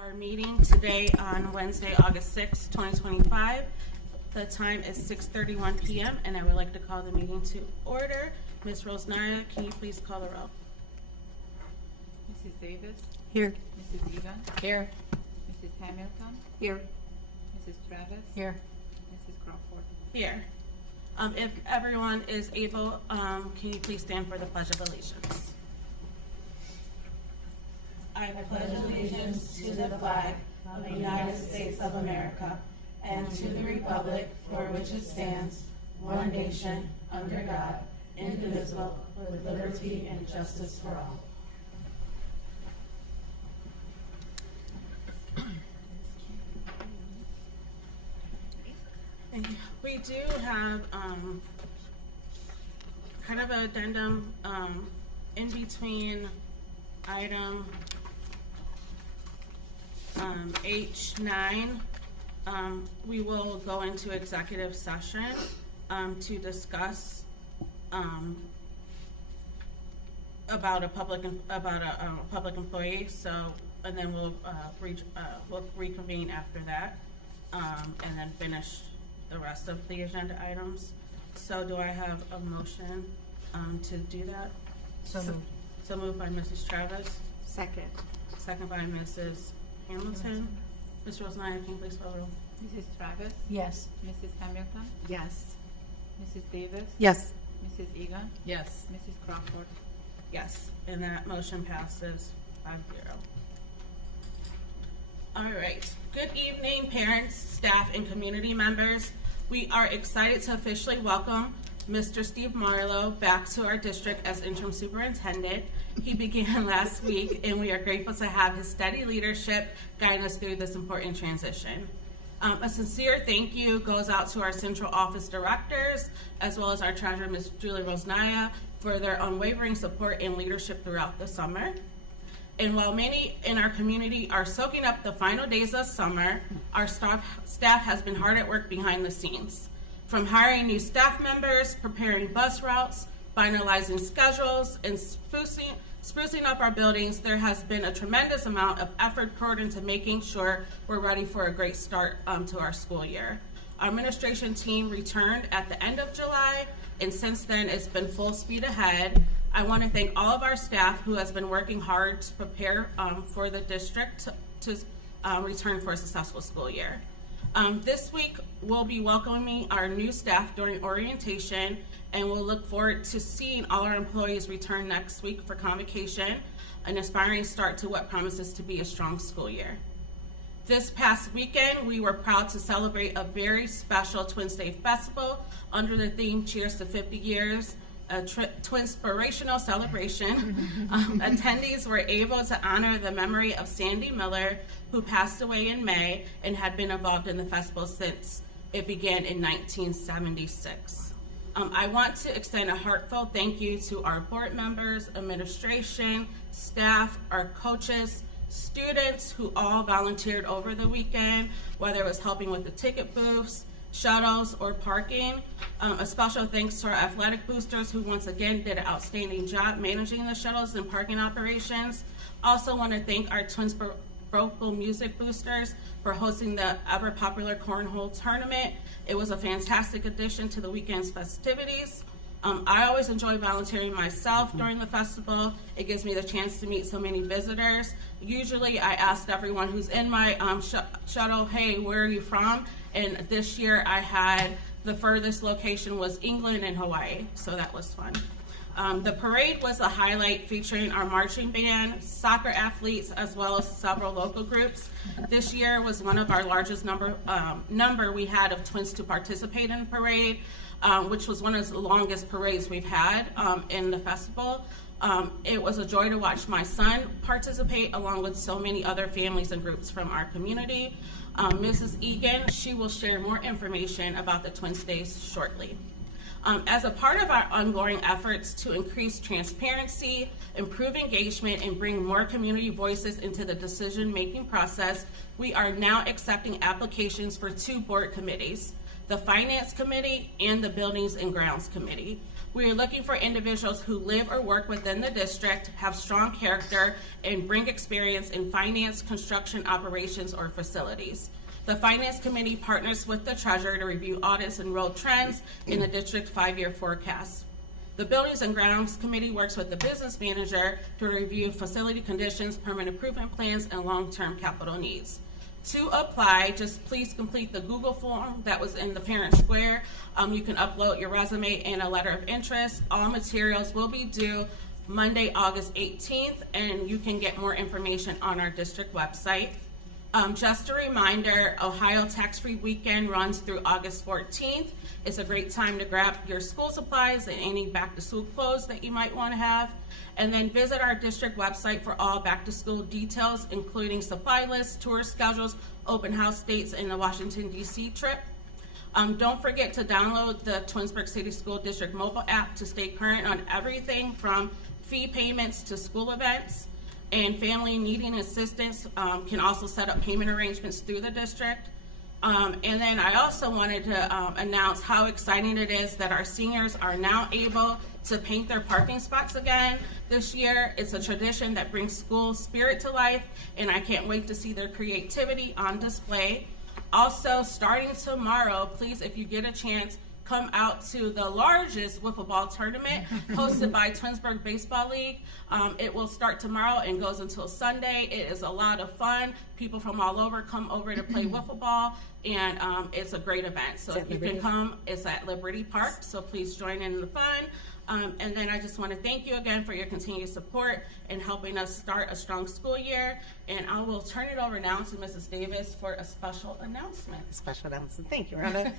Our meeting today on Wednesday, August 6, 2025. The time is 6:31 p.m. and I would like to call the meeting to order. Ms. Rosnaya, can you please call the roll? Mrs. Davis? Here. Mrs. Egan? Here. Mrs. Hamilton? Here. Mrs. Travis? Here. Mrs. Crawford? Here. If everyone is able, can you please stand for the Pledge of Allegiance? I pledge allegiance to the flag of the United States of America and to the republic for which it stands, one nation, under God, indivisible, with liberty and justice for all. We do have kind of an addendum in between item H9. We will go into executive session to discuss about a public employee. So, and then we'll reconvene after that, and then finish the rest of the agenda items. So, do I have a motion to do that? So moved. So moved by Mrs. Travis. Second. Second by Mrs. Hamilton. Ms. Rosnaya, can you please call the roll? Mrs. Travis? Yes. Mrs. Hamilton? Yes. Mrs. Davis? Yes. Mrs. Egan? Yes. Mrs. Crawford? Yes, and that motion passes 5-0. All right. Good evening, parents, staff, and community members. We are excited to officially welcome Mr. Steve Marlowe back to our district as interim superintendent. He began last week, and we are grateful to have his steady leadership guiding us through this important transition. A sincere thank you goes out to our central office directors, as well as our treasurer, Ms. Julie Rosnaya, for their unwavering support and leadership throughout the summer. And while many in our community are soaking up the final days of summer, our staff has been hard at work behind the scenes. From hiring new staff members, preparing bus routes, finalizing schedules, and sprucing up our buildings, there has been a tremendous amount of effort poured into making sure we're ready for a great start to our school year. Our administration team returned at the end of July, and since then it's been full speed ahead. I want to thank all of our staff who has been working hard to prepare for the district to return for a successful school year. This week, we'll be welcoming our new staff during orientation, and we'll look forward to seeing all our employees return next week for convocation, an aspiring start to what promises to be a strong school year. This past weekend, we were proud to celebrate a very special Twins Day Festival under the theme Cheers to 50 Years, a Twinspirational celebration. Attendees were able to honor the memory of Sandy Miller, who passed away in May and had been involved in the festival since it began in 1976. I want to extend a heartfelt thank you to our board members, administration, staff, our coaches, students who all volunteered over the weekend, whether it was helping with the ticket booths, shuttles, or parking. A special thanks to our athletic boosters who once again did an outstanding job managing the shuttles and parking operations. Also want to thank our Twinsburg music boosters for hosting the ever popular cornhole tournament. It was a fantastic addition to the weekend's festivities. I always enjoy volunteering myself during the festival. It gives me the chance to meet so many visitors. Usually I ask everyone who's in my shuttle, hey, where are you from? And this year I had the furthest location was England and Hawaii, so that was fun. The parade was a highlight featuring our marching band, soccer athletes, as well as several local groups. This year was one of our largest number we had of twins to participate in the parade, which was one of the longest parades we've had in the festival. It was a joy to watch my son participate along with so many other families and groups from our community. Mrs. Egan, she will share more information about the Twins Days shortly. As a part of our ongoing efforts to increase transparency, improve engagement, and bring more community voices into the decision-making process, we are now accepting applications for 2 board committees. the Finance Committee, and the Buildings and Grounds Committee. We are looking for individuals who live or work within the district, have strong character, and bring experience in finance, construction, operations, or facilities. The Finance Committee partners with the Treasurer to review audits and road trends in the district 5-year forecast. The Buildings and Grounds Committee works with the Business Manager to review facility conditions, permanent improvement plans, and long-term capital needs. To apply, just please complete the Google form that was in the Parent Square. You can upload your resume and a letter of interest. All materials will be due Monday, August 18th, and you can get more information on our district website. Just a reminder, Ohio Tax-Free Weekend runs through August 14th. It's a great time to grab your school supplies and any back-to-school clothes that you might want to have. And then visit our district website for all back-to-school details, including supply lists, tour schedules, open house dates, and the Washington, D.C. trip. Don't forget to download the Twinsburg City School District mobile app to stay current on everything from fee payments to school events. And family needing assistance can also set up payment arrangements through the district. And then I also wanted to announce how exciting it is that our seniors are now able to paint their parking spots again this year. It's a tradition that brings school spirit to life, and I can't wait to see their creativity on display. Also, starting tomorrow, please, if you get a chance, come out to the largest wiffle ball tournament hosted by Twinsburg Baseball League. It will start tomorrow and goes until Sunday. It is a lot of fun. People from all over come over to play wiffle ball, and it's a great event. So if you can come, it's at Liberty Park, so please join in the fun. And then I just want to thank you again for your continued support in helping us start a strong school year. And I will turn it over now to Mrs. Davis for a special announcement. Special announcement. Thank you, Rhonda.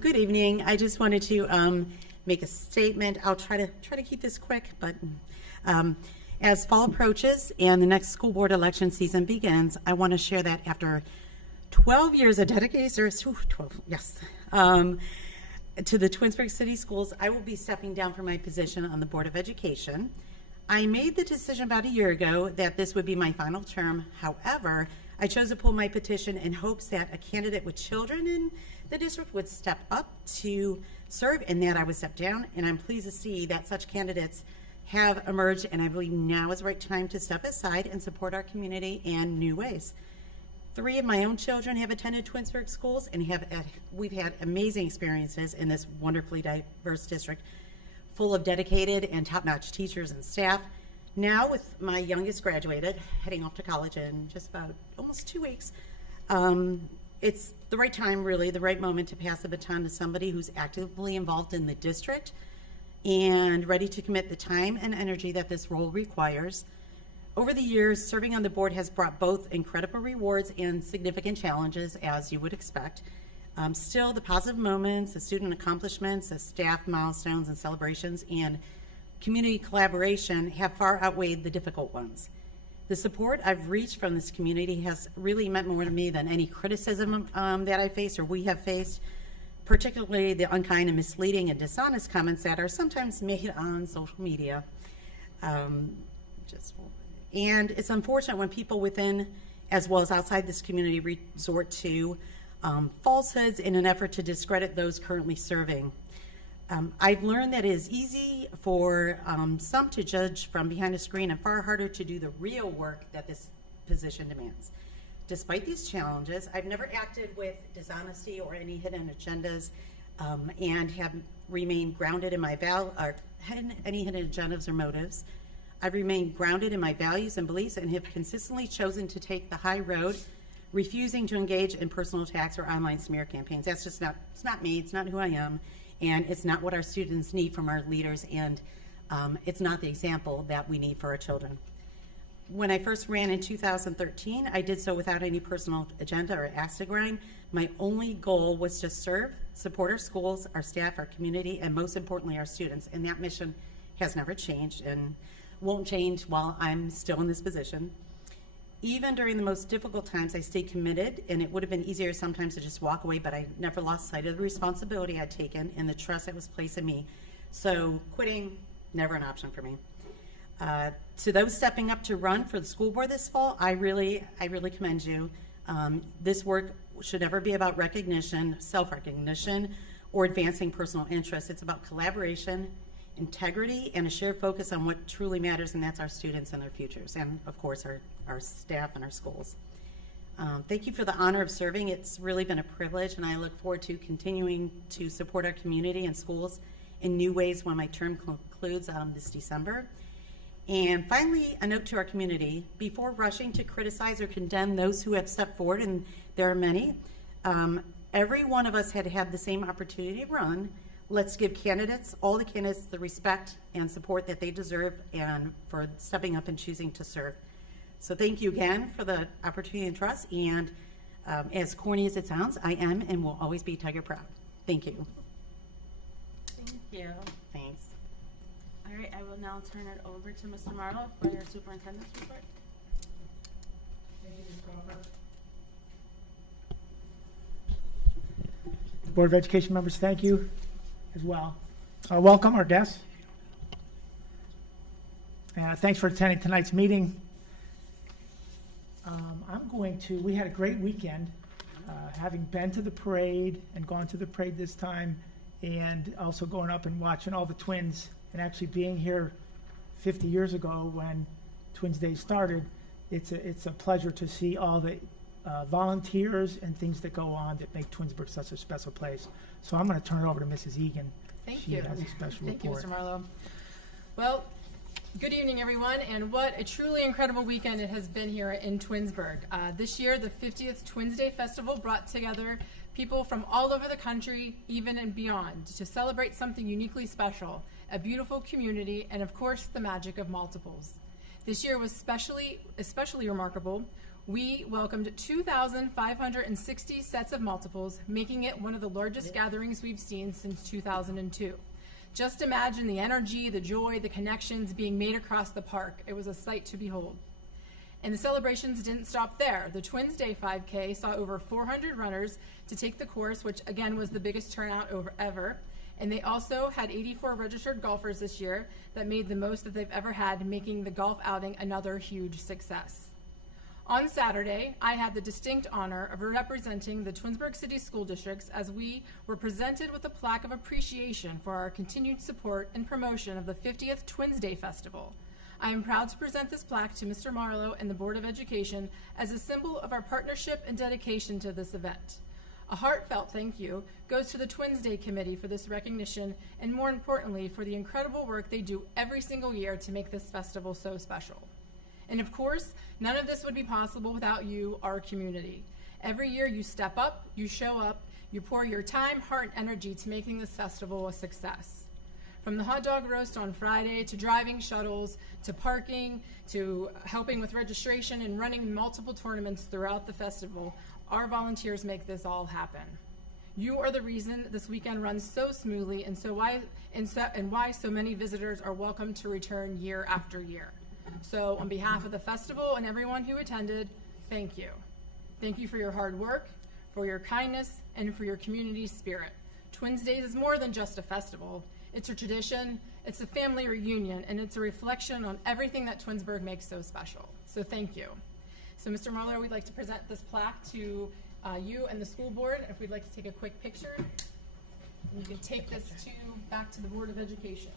Good evening. I just wanted to make a statement. I'll try to keep this quick, but as fall approaches and the next school board election season begins, I want to share that after 12 years of dedicated service, 12, yes, to the Twinsburg City Schools, I will be stepping down from my position on the Board of Education. I made the decision about a year ago that this would be my final term. However, I chose to pull my petition in hopes that a candidate with children in the district would step up to serve and that I would step down. And I'm pleased to see that such candidates have emerged, and I believe now is the right time to step aside and support our community in new ways. 3 of my own children have attended Twinsburg schools, and we've had amazing experiences in this wonderfully diverse district, full of dedicated and top-notch teachers and staff. Now, with my youngest graduated, heading off to college in just about almost 2 weeks, it's the right time, really, the right moment to pass the baton to somebody who's actively involved in the district and ready to commit the time and energy that this role requires. Over the years, serving on the board has brought both incredible rewards and significant challenges, as you would expect. Still, the positive moments, the student accomplishments, the staff milestones and celebrations, and community collaboration have far outweighed the difficult ones. The support I've reached from this community has really meant more to me than any criticism that I faced or we have faced, particularly the unkind and misleading and dishonest comments that are sometimes made on social media. And it's unfortunate when people within as well as outside this community resort to falsehoods in an effort to discredit those currently serving. I've learned that it is easy for some to judge from behind a screen and far harder to do the real work that this position demands. Despite these challenges, I've never acted with dishonesty or any hidden agendas and have remained grounded in my any hidden agendas or motives. I've remained grounded in my values and beliefs and have consistently chosen to take the high road, refusing to engage in personal attacks or online smear campaigns. That's just it's not me, it's not who I am, and it's not what our students need from our leaders, and it's not the example that we need for our children. When I first ran in 2013, I did so without any personal agenda or axe to grind. My only goal was to serve, support our schools, our staff, our community, and most importantly, our students, and that mission has never changed and won't change while I'm still in this position. Even during the most difficult times, I stayed committed, and it would have been easier sometimes to just walk away, but I never lost sight of the responsibility I'd taken and the trust that was placed in me. So quitting, never an option for me. To those stepping up to run for the school board this fall, I really commend you. This work should never be about recognition, self-recognition, or advancing personal interests. It's about collaboration, integrity, and a shared focus on what truly matters, and that's our students and their futures, and of course our staff and our schools. Thank you for the honor of serving. It's really been a privilege, and I look forward to continuing to support our community and schools in new ways when my term concludes this December. And finally, a note to our community: before rushing to criticize or condemn those who have stepped forward, and there are many, every one of us had had the same opportunity to run. Let's give all the candidates, the respect and support that they deserve, and for stepping up and choosing to serve. So thank you again for the opportunity and trust, and as corny as it sounds, I am and will always be Tiger proud. Thank you. Thank you. Thanks. All right, I will now turn it over to Mr. Marlowe for your superintendent's report. Thank you, Ms. Crawford. Board of Education members, thank you as well. Welcome our guests. Thanks for attending tonight's meeting. We had a great weekend, having been to the parade and gone to the parade this time, and also going up and watching all the Twins, and actually being here 50 years ago when Twins Day started. It's a pleasure to see all the volunteers and things that go on that make Twinsburg such a special place. So I'm going to turn it over to Mrs. Egan. Thank She you. has a special Thank you, report. Mr. Marlowe. Well, good evening, everyone, and what a truly incredible weekend it has been here in Twinsburg. This year, the 50th Twins Day Festival brought together people from all over the country, even and beyond, to celebrate something uniquely special, a beautiful community, and of course, the magic of multiples. This year was especially remarkable. We welcomed 2,560 sets of multiples, making it one of the largest gatherings we've seen since 2002. Just imagine the energy, the joy, the connections being made across the park. It was a sight to behold. And the celebrations didn't stop there. The Twins Day 5K saw over 400 runners to take the course, which again was the biggest turnout ever. And they also had 84 registered golfers this year that made the most that they've ever had, making the golf outing another huge success. On Saturday, I had the distinct honor of representing the Twinsburg City School Districts as we were presented with a plaque of appreciation for our continued support and promotion of the 50th Twins Day Festival. I am proud to present this plaque to Mr. Marlowe and the Board of Education as a symbol of our partnership and dedication to this event. A heartfelt thank you goes to the Twins Day Committee for this recognition, and more importantly, for the incredible work they do every single year to make this festival so special. And of course, none of this would be possible without you, our community. Every year you step up, you show up, you pour your time, heart, and energy to making this festival a success. From the hot dog roast on Friday, to driving shuttles, to parking, to helping with registration and running multiple tournaments throughout the festival, our volunteers make this all happen. You are the reason this weekend runs so smoothly, and why so many visitors are welcome to return year after year. So on behalf of the festival and everyone who attended, thank you. Thank you for your hard work, for your kindness, and for your community spirit. Twins Days is more than just a festival. It's a tradition, it's a family reunion, and it's a reflection on everything that Twinsburg makes so special. So thank you. So Mr. Marlowe, we'd like to present this plaque to you and the school board. If we'd like to take a quick picture, you can take this back to the Board of Education.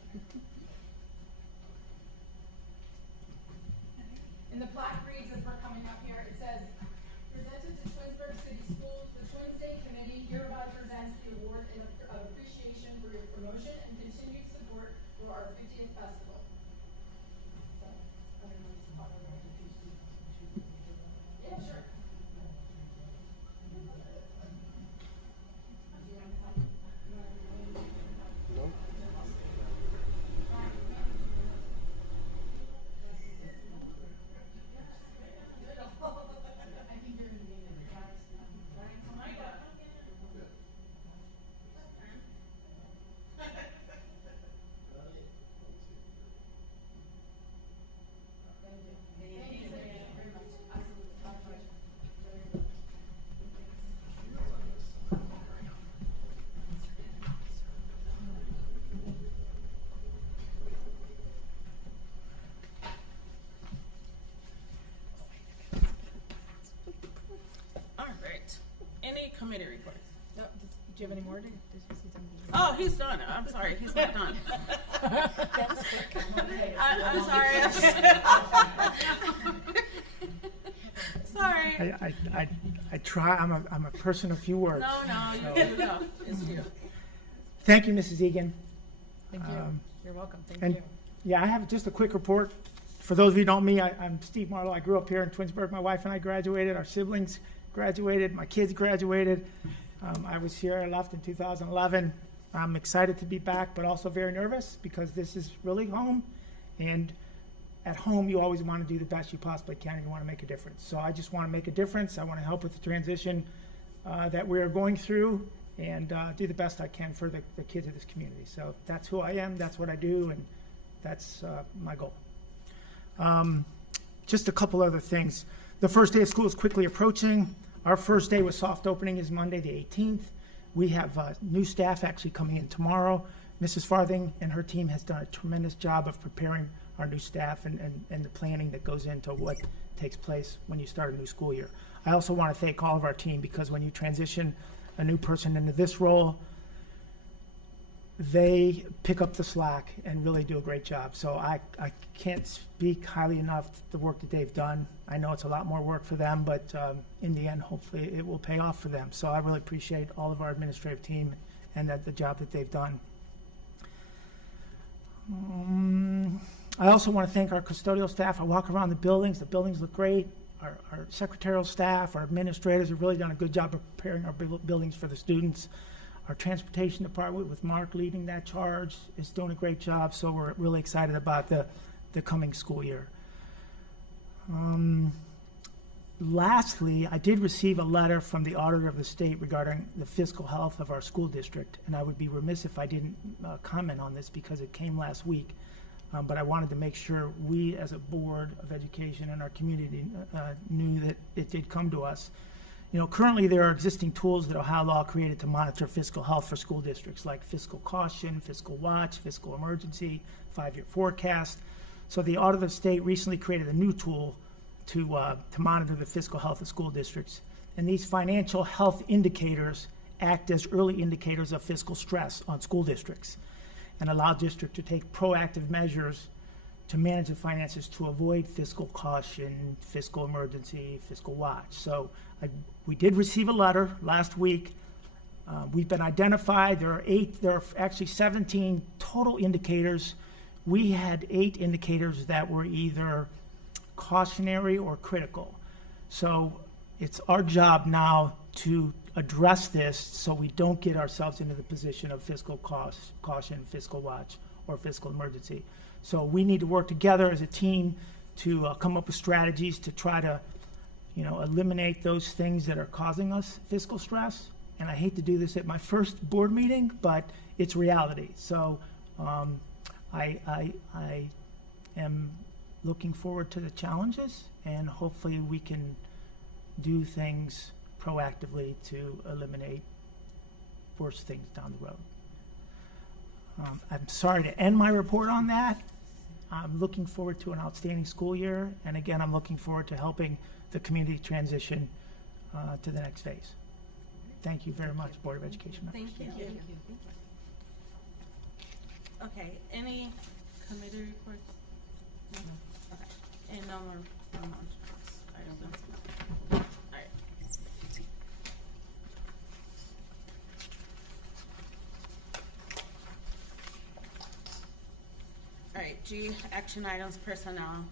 And the plaque reads, as we're coming up here, it says, presented to Twinsburg City Schools, the Twins Day Committee hereby presents the award of appreciation for your promotion and continued support for our 50th festival. Yeah, sure. any committee reports? Do you have any more? Oh, he's done. I'm sorry, he's not done. I'm sorry. Sorry. I try, I'm a person of few words. No, you go. It's you. Thank you, Mrs. Egan. Thank you. You're welcome. Thank and- you. Yeah, I have just a quick report. For those of you who don't know me, I'm Steve Marlowe. I grew up here in Twinsburg. My wife and I graduated. Our siblings graduated. My kids graduated. I was here. I left in 2011. I'm excited to be back, but also very nervous because this is really home. And at home, you always want to do the best you possibly can, and you want to make a difference. So I just want to make a difference. I want to help with the transition that we are going through and do the best I can for the kids of this community. So that's who I am. That's what I do, and that's my goal. Just a couple other things. The first day of school is quickly approaching. Our first day with soft opening is Monday the 18th. We have new staff actually coming in tomorrow. Mrs. Farthing and her team has done a tremendous job of preparing our new staff and the planning that goes into what takes place when you start a new school year. I also want to thank all of our team because when you transition a new person into this role, they pick up the slack and really do a great job. So I can't speak highly enough the work that they've done. I know it's a lot more work for them, but in the end, hopefully it will pay off for them. So I really appreciate all of our administrative team and the job that they've done. I also want to thank our custodial staff. I walk around the buildings look great. Our secretarial staff, our administrators have really done a good job of preparing our buildings for the students. Our transportation department, with Mark leading that charge, is doing a great job, so we're really excited about the coming school year. Lastly, I did receive a letter from the auditor of the state regarding the fiscal health of our school district, and I would be remiss if I didn't comment on this because it came last week. But I wanted to make sure we as a board of education and our community knew that it did come to us. You know, currently there are existing tools that Ohio law created to monitor fiscal health for school districts, like fiscal caution, fiscal watch, fiscal emergency, 5-year forecast. So the Audit of the State recently created a new tool to monitor the fiscal health of school districts. And these financial health indicators act as early indicators of fiscal stress on school districts and allow districts to take proactive measures to manage the finances to avoid fiscal caution, fiscal emergency, fiscal watch. So we did receive a letter last week. We've been identified. There are actually 17 total indicators. We had 8 indicators that were either cautionary or critical. So it's our job now to address this so we don't get ourselves into the position of fiscal caution, fiscal watch, or fiscal emergency. So we need to work together as a team to come up with strategies to try to, eliminate those things that are causing us fiscal stress. And I hate to do this at my first board meeting, but it's reality. So I am looking forward to the challenges, and hopefully we can do things proactively to eliminate worse things down the road. I'm sorry to end my report on that. I'm looking forward to an outstanding school year, and again, I'm looking forward to helping the community transition to the next phase. Thank you very much, Board of Education members. Thank you. Okay, any committee reports? No? Okay, and no more announcements. I don't know. All right. All right, G, action items, personnel.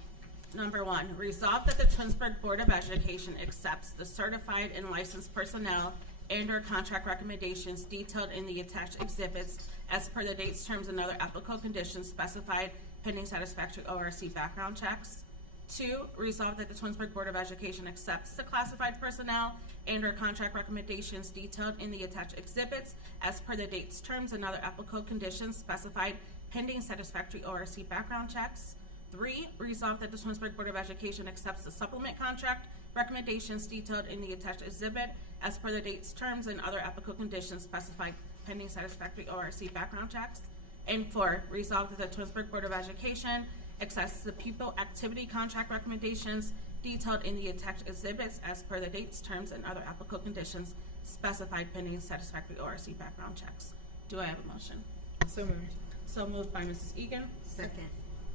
Number 1, resolve that the Twinsburg Board of Education accepts the certified and licensed personnel and/or contract recommendations detailed in the attached exhibits as per the dates, terms, and other applicable conditions specified pending satisfactory ORC background checks. 2, resolve that the Twinsburg Board of Education accepts the classified personnel and/or contract recommendations detailed in the attached exhibits as per the dates, terms, and other applicable conditions specified pending satisfactory ORC background checks. 3, resolve that the Twinsburg Board of Education accepts the supplement contract recommendations detailed in the attached exhibit as per the dates, terms, and other applicable conditions specified pending satisfactory ORC background checks. And 4, resolve that the Twinsburg Board of Education accepts the pupil activity contract recommendations detailed in the attached exhibits as per the dates, terms, and other applicable conditions specified pending satisfactory ORC background checks. Do I have a motion? So moved. So moved by Mrs. Egan, Second.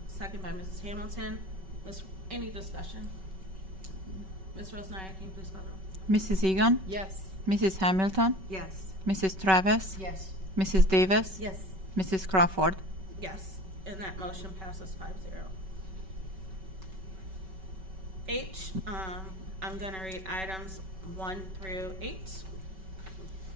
second by Mrs. Hamilton. Any discussion? Ms. Rosenauer, can you please call the roll? Mrs. Egan, Yes. Mrs. Hamilton, Yes. Mrs. Travis, Yes. Mrs. Davis, Yes. Mrs. Crawford. Yes, and that motion passes 5-0. H, I'm gonna read items 1 through 8.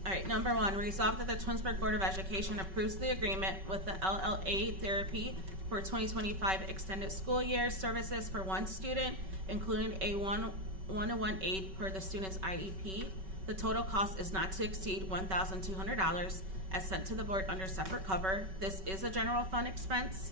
All right, number 1, resolve that the Twinsburg Board of Education approves the agreement with the LLA Therapy for 2025 extended school year services for one student, including a one-on-one aid per the student's IEP. The total cost is not to exceed $1,200 as sent to the board under separate cover. This is a general fund expense.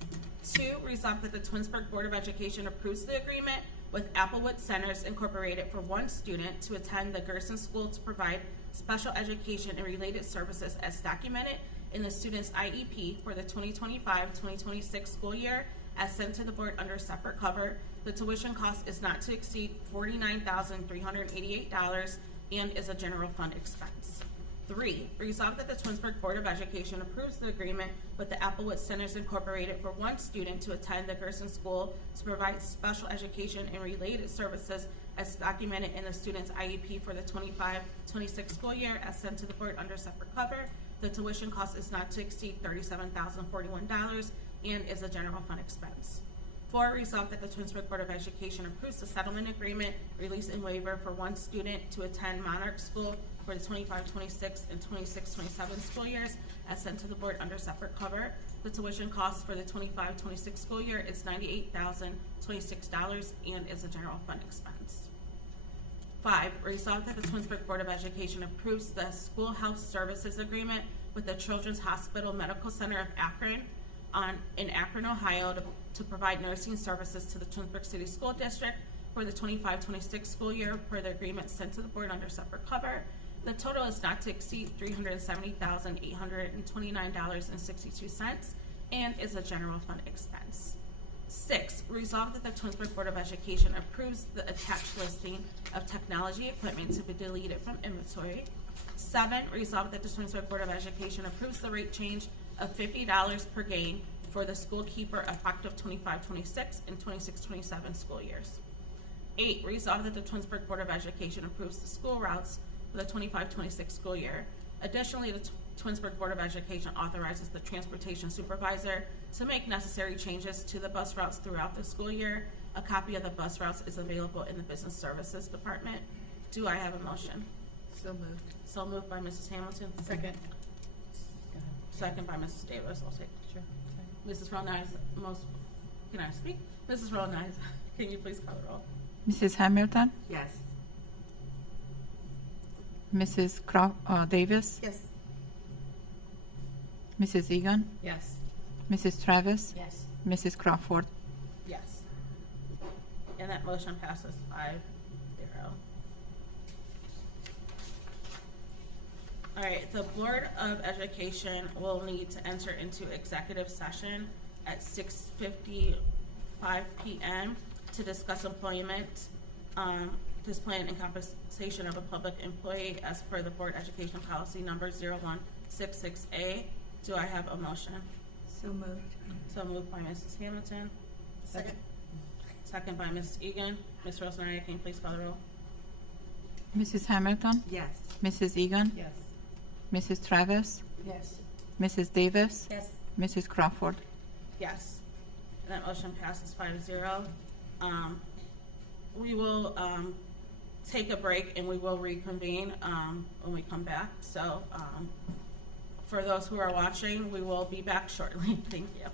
2, resolve that the Twinsburg Board of Education approves the agreement with Applewood Centers Incorporated for one student to attend the Gerson School to provide special education and related services as documented in the student's IEP for the 2025-2026 school year as sent to the board under separate cover. The tuition cost is not to exceed $49,388 and is a general fund expense. 3, resolve that the Twinsburg Board of Education approves the agreement with the Applewood Centers Incorporated for one student to attend the Gerson School to provide special education and related services as documented in the student's IEP for the 25-26 school year as sent to the board under separate cover. The tuition cost is not to exceed $37,041 and is a general fund expense. 4, resolve that the Twinsburg Board of Education approves the settlement agreement, release and waiver for one student to attend Monarch School for the 25-26 and 26-27 school years as sent to the board under separate cover. The tuition cost for the 25-26 school year is $98,026 and is a general fund expense. 5, resolve that the Twinsburg Board of Education approves the school health services agreement with the Children's Hospital Medical Center of Akron in Akron, Ohio to provide nursing services to the Twinsburg City School District for the 25-26 school year per the agreement sent to the board under separate cover. The total is not to exceed $370,829.62 and is a general fund expense. 6, resolve that the Twinsburg Board of Education approves the attached listing of technology equipment to be deleted from inventory. 7, resolve that the Twinsburg Board of Education approves the rate change of $50 per game for the school keeper effective 25-26 and 26-27 school years. 8, resolve that the Twinsburg Board of Education approves the school routes for the 25-26 school year. Additionally, the Twinsburg Board of Education authorizes the transportation supervisor to make necessary changes to the bus routes throughout the school year. A copy of the bus routes is available in the Business Services Department. Do I have a motion? So moved. So moved by Mrs. Hamilton. Second. Second by Mrs. Davis. I'll take. Sure. Mrs. Rollins, can I speak? Mrs. Rollins, can you please call the roll? Mrs. Hamilton, Yes. Mrs. Davis, Yes. Mrs. Egan, Yes. Mrs. Travis, Yes. Mrs. Crawford. Yes. And that motion passes 5-0. All right, the Board of Education will need to enter into executive session at 6:55 p.m. to discuss employment, discipline, and compensation of a public employee as per the Board Education Policy Number 0166A. Do I have a motion? So moved. So moved by Mrs. Hamilton. Second. Second by Mrs. Egan. Ms. Rosenauer, can you please call the roll? Mrs. Hamilton, Yes. Mrs. Egan, Yes. Mrs. Travis, Yes. Mrs. Davis, Yes. Mrs. Crawford. Yes. And that motion passes 5-0. We will take a break and we will reconvene when we come back. So for those who are watching, we will be back shortly. Thank you.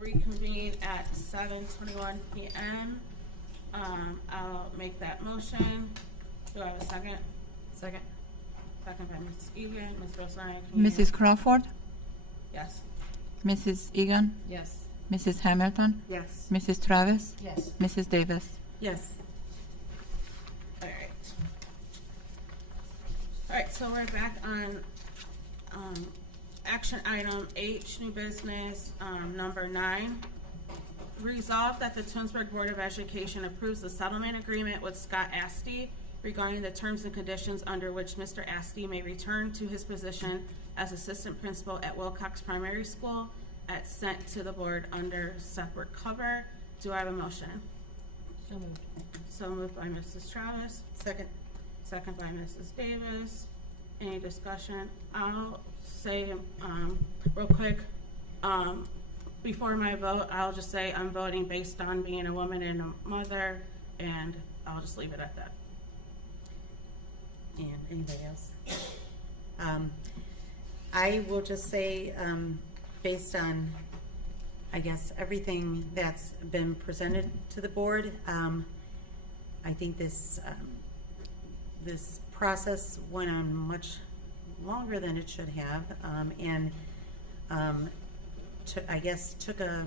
reconvene at 7:21 PM. I'll make that motion. Do I have a second? Second. Second by Mrs. Egan. Ms. Rosanna, can you? Mrs. Crawford, Yes. Mrs. Egan, Yes. Mrs. Hamilton, Yes. Mrs. Travis, Yes. Mrs. Davis. Yes. All right. All right, so we're back on, action item H, new business, number 9. Resolve that the Twinsburg Board of Education approves the settlement agreement with Scott Asti regarding the terms and conditions under which Mr. Asti may return to his position as assistant principal at Wilcox Primary School at sent to the board under separate cover. Do I have a motion? So moved. So moved by Mrs. Travis. Second. Second by Mrs. Davis. Any discussion? I'll say, real quick, before my vote, I'll just say I'm voting based on being a woman and a mother, and I'll just leave it at that. And anybody else? I will just say, based on, I guess, everything that's been presented to the board, I think this process went on much longer than it should have, and I guess took a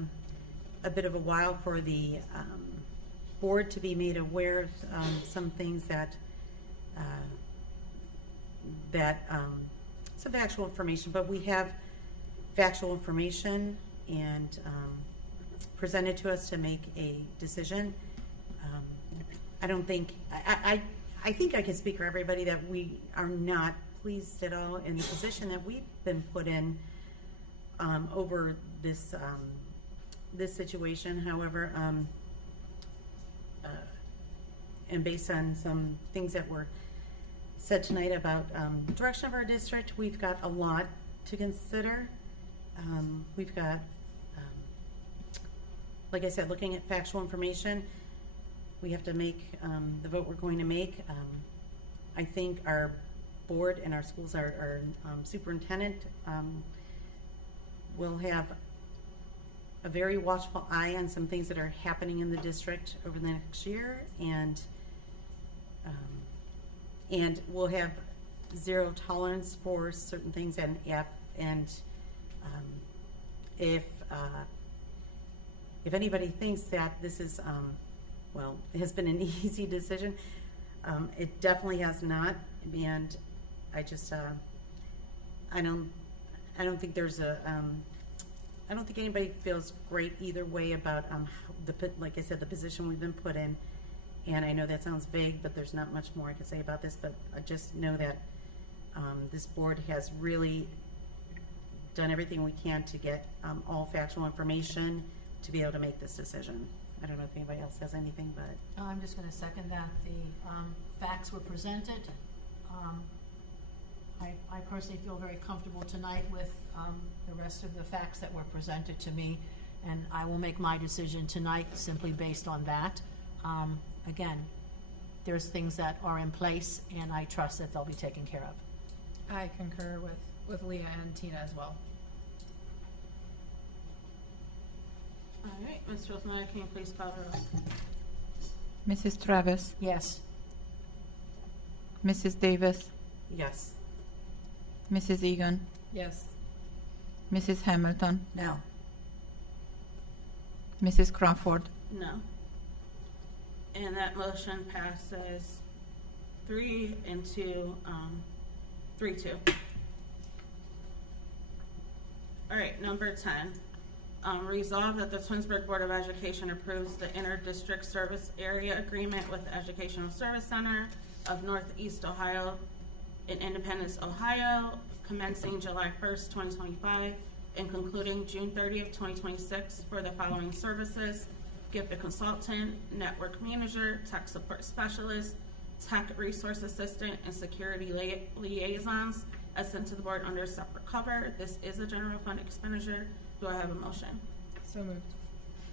bit of a while for the board to be made aware of some things that some factual information, but we have factual information and presented to us to make a decision. I don't think, I think I can speak for everybody that we are not pleased at all in the position that we've been put in over this this situation. However, and based on some things that were said tonight about the direction of our district, we've got a lot to consider. We've got, like I said, looking at factual information, we have to make the vote we're going to make. I think our board and our schools, our superintendent will have a very watchful eye on some things that are happening in the district over the next year, and we'll have zero tolerance for certain things, and if anybody thinks that this is well, it has been an easy decision, it definitely has not, and I just I don't think there's a I don't think anybody feels great either way about like I said, the position we've been put in. And I know that sounds vague, but there's not much more I can say about this, but I just know that this board has really done everything we can to get all factual information to be able to make this decision. I don't know if anybody else has anything, but. I'm just going to second that. The facts were presented. I personally feel very comfortable tonight with the rest of the facts that were presented to me, and I will make my decision tonight simply based on that. Again, there's things that are in place, and I trust that they'll be taken care of. I concur with Leah and Tina as well. All right, Ms. Rosemary, can you please call the roll? Mrs. Travis, Yes. Mrs. Davis, Yes. Mrs. Egan, Yes. Mrs. Hamilton, No. Mrs. Crawford. No. And that motion passes 3 and 2, 3-2. All right, number 10. Resolve that the Twinsburg Board of Education approves the Inter-District Service Area Agreement with the Educational Service Center of Northeast Ohio in Independence, Ohio, commencing July 1st, 2025, and concluding June 30th, 2026, for the following services: gift consultant, network manager, tech support specialist, tech resource assistant, and security liaisons, as sent to the board under separate cover. This is a general fund expenditure. Do I have a motion? So moved.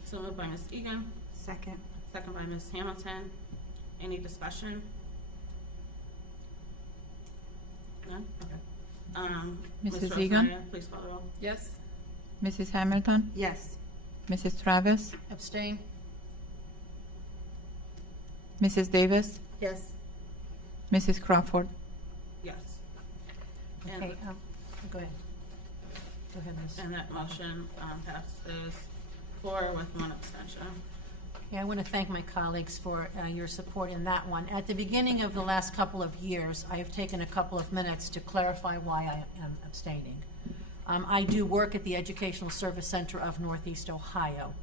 So moved by Ms. Egan, Second. second by Ms. Hamilton. Any discussion? None? Okay. Ms. Mrs. Egan? Rosario, please call the roll. Yes. Mrs. Hamilton, Yes. Mrs. Travis, Abstain? Mrs. Davis, Yes. Mrs. Crawford. Yes. And- Okay, go ahead. Go ahead, Ms. And that motion passes 4 with 1 abstention. Yeah, I want to thank my colleagues for your support in that one. At the beginning of the last couple of years, I have taken a couple of minutes to clarify why I am abstaining. I do work at the Educational Service Center of Northeast Ohio.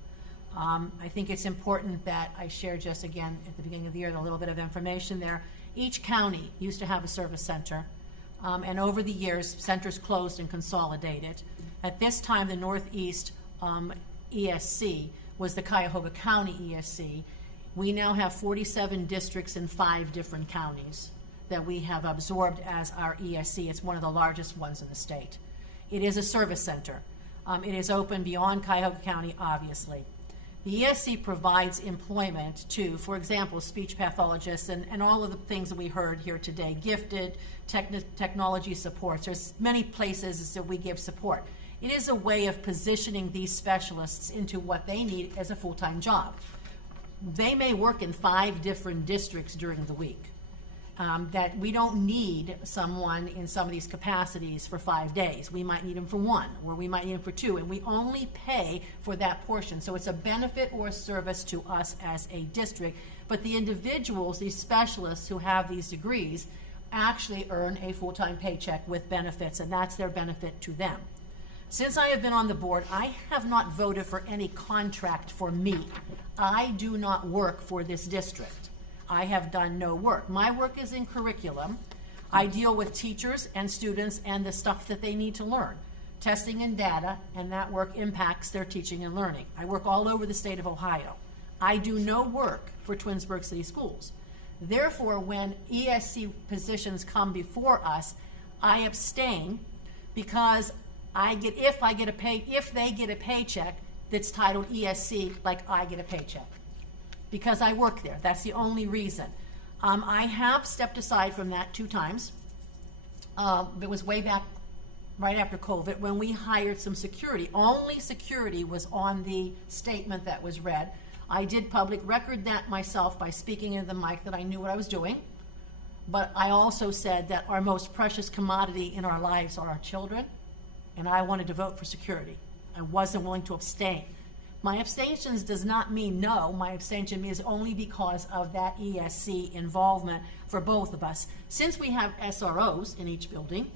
I think it's important that I share just again at the beginning of the year a little bit of information there. Each county used to have a service center, and over the years, centers closed and consolidated. At this time, the Northeast ESC was the Cuyahoga County ESC. We now have 47 districts in 5 different counties that we have absorbed as our ESC. It's one of the largest ones in the state. It is a service center. It is open beyond Cuyahoga County, obviously. The ESC provides employment to, for example, speech pathologists and all of the things that we heard here today, gifted, technology supports. There's many places that we give support. It is a way of positioning these specialists into what they need as a full-time job. They may work in 5 different districts during the week. That we don't need someone in some of these capacities for 5 days. We might need them for 1, or we might need them for 2, and we only pay for that portion. So it's a benefit or a service to us as a district. But the individuals, these specialists who have these degrees, actually earn a full-time paycheck with benefits, and that's their benefit to them. Since I have been on the board, I have not voted for any contract for me. I do not work for this district. I have done no work. My work is in curriculum. I deal with teachers and students and the stuff that they need to learn, testing and data, and that work impacts their teaching and learning. I work all over the state of Ohio. I do no work for Twinsburg City Schools. Therefore, when ESC positions come before us, I abstain because if they get a paycheck that's titled ESC, like I get a paycheck, because I work there. That's the only reason. I have stepped aside from that 2 times. It was way back right after COVID when we hired some security. Only security was on the statement that was read. I did public record that myself by speaking into the mic that I knew what I was doing. But I also said that our most precious commodity in our lives are our children, and I wanted to vote for security. I wasn't willing to abstain. My abstentions does not mean no. My abstention is only because of that ESC involvement for both of us. Since we have SROs in each building,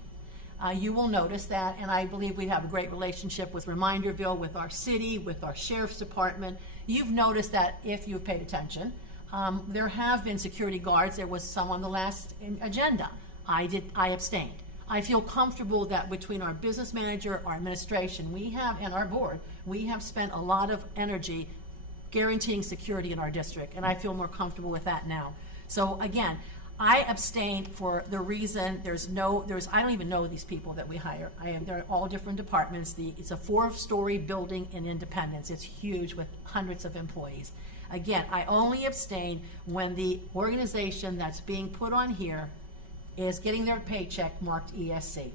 you will notice that, and I believe we have a great relationship with Reminderville, with our city, with our sheriff's department. You've noticed that if you've paid attention. There have been security guards. There was some on the last agenda. I abstained. I feel comfortable that between our business manager, our administration, and our board, we have spent a lot of energy guaranteeing security in our district, and I feel more comfortable with that now. So again, I abstained for the reason I don't even know these people that we hire. They're all different departments. It's a 4-story building in Independence. It's huge with hundreds of employees. Again, I only abstain when the organization that's being put on here is getting their paycheck marked ESC.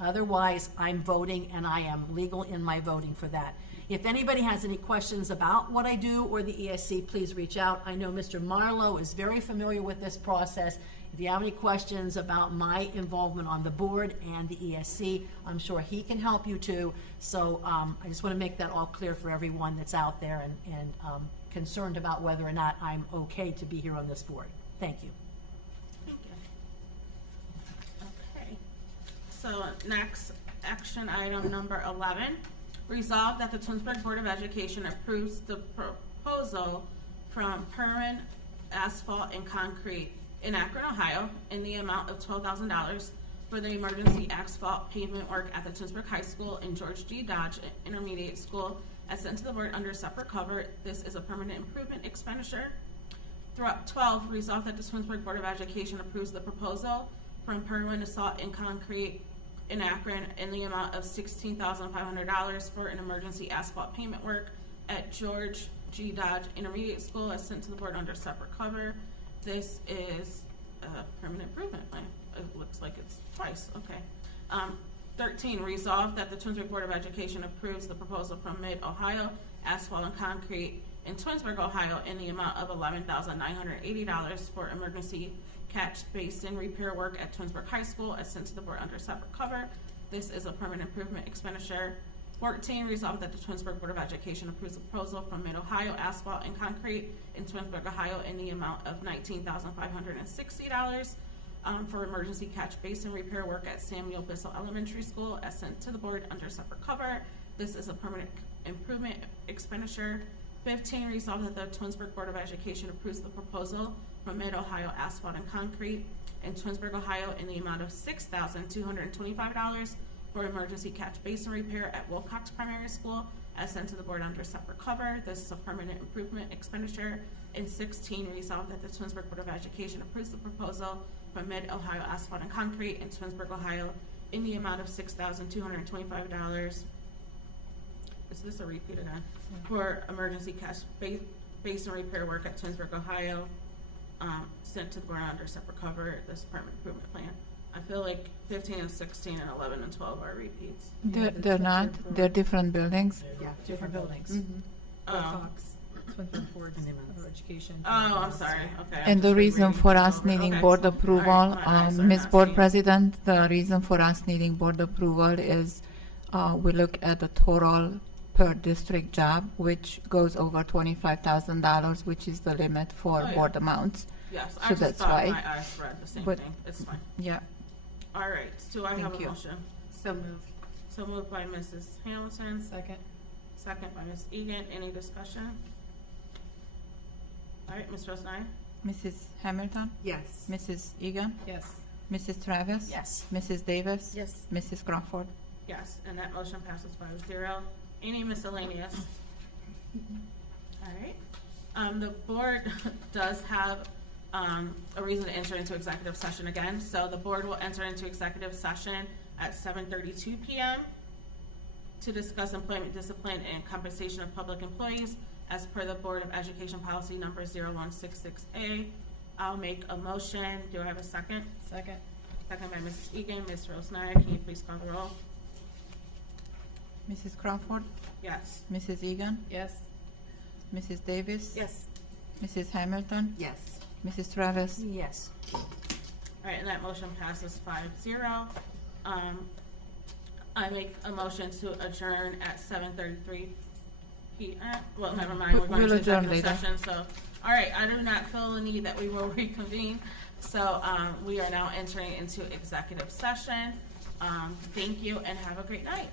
Otherwise, I'm voting, and I am legal in my voting for that. If anybody has any questions about what I do or the ESC, please reach out. I know Mr. Marlowe is very familiar with this process. If you have any questions about my involvement on the board and the ESC, I'm sure he can help you too. So I just want to make that all clear for everyone that's out there and concerned about whether or not I'm okay to be here on this board. Thank you. Thank you. Okay. So next, action item number 11. Resolved that the Twinsburg Board of Education approves the proposal from Perrin Asphalt and Concrete in Akron, Ohio, in the amount of $12,000 for the emergency asphalt pavement work at the Twinsburg High School and George G. Dodge Intermediate School as sent to the board under separate cover. This is a permanent improvement expenditure. 12, resolved that the Twinsburg Board of Education approves the proposal from Perwin Asphalt and Concrete in Akron in the amount of $16,500 for an emergency asphalt pavement work at George G. Dodge Intermediate School as sent to the board under separate cover. This is a permanent improvement plan. It looks like it's twice. Okay. 13, resolved that the Twinsburg Board of Education approves the proposal from Mid-Ohio Asphalt and Concrete in Twinsburg, Ohio, in the amount of $11,980 for emergency catch basin repair work at Twinsburg High School as sent to the board under separate cover. This is a permanent improvement expenditure. 14, resolved that the Twinsburg Board of Education approves the proposal from Mid-Ohio Asphalt and Concrete in Twinsburg, Ohio, in the amount of $19,560 for emergency catch basin repair work at Samuel Bissell Elementary School as sent to the board under separate cover. This is a permanent improvement expenditure. 15, resolved that the Twinsburg Board of Education approves the proposal from Mid-Ohio Asphalt and Concrete in Twinsburg, Ohio, in the amount of $6,225 for emergency catch basin repair at Wilcox Primary School as sent to the board under separate cover. This is a permanent improvement expenditure. And 16, resolved that the Twinsburg Board of Education approves the proposal from Mid-Ohio Asphalt and Concrete in Twinsburg, Ohio, in the amount of $6,225. Is this a repeat again? For emergency catch basin repair work at Twinsburg, Ohio, sent to the board under separate cover. This permanent improvement plan. I feel like 15 and 16 and 11 and 12 are repeats. They're not, they're different buildings. Yeah, different buildings. Oh, Wilcox, Twinsburg Board of Education. I'm sorry. Okay. I'm And the just reason rereading for things us over. needing Okay. board All approval, right, my eyes are Ms. not Board seeing. President, the reason for us needing board approval is we look at the total per district job, which goes over $25,000, which is the limit for Oh, yeah. board amounts. Yes, So I just that's thought why. my eyes read the same But- thing. It's fine. Yeah. All right. Do I have Thank a you. motion? So moved. So moved by Mrs. Hamilton, Second. second by Ms. Egan. Any discussion? All right, Ms. Rose Nye? Mrs. Hamilton, Yes. Mrs. Egan, Yes. Mrs. Travis. Yes. Mrs. Davis. Yes. Mrs. Crawford. Yes, and that motion passes 5-0. Any miscellaneous? All right. The board does have a reason to enter into executive session again. So the board will enter into executive session at 7:32 PM to discuss employment discipline and compensation of public employees as per the Board of Education Policy Number 0166A. I'll make a motion. Do I have a second? Second. Second by Mrs. Egan. Ms. Rose Nye, can you please call the roll? Mrs. Crawford, Yes. Mrs. Egan, Yes. Mrs. Davis. Yes. Mrs. Hamilton, Yes. Mrs. Travis. Yes. All right, and that motion passes 5-0. I make a motion to adjourn at 7:33 PM. Well, never mind, we're going We'll to adjourn executive later. session, so, all right, I do not feel the need that we will reconvene. So, we are now entering into executive session. Thank you and have a great night.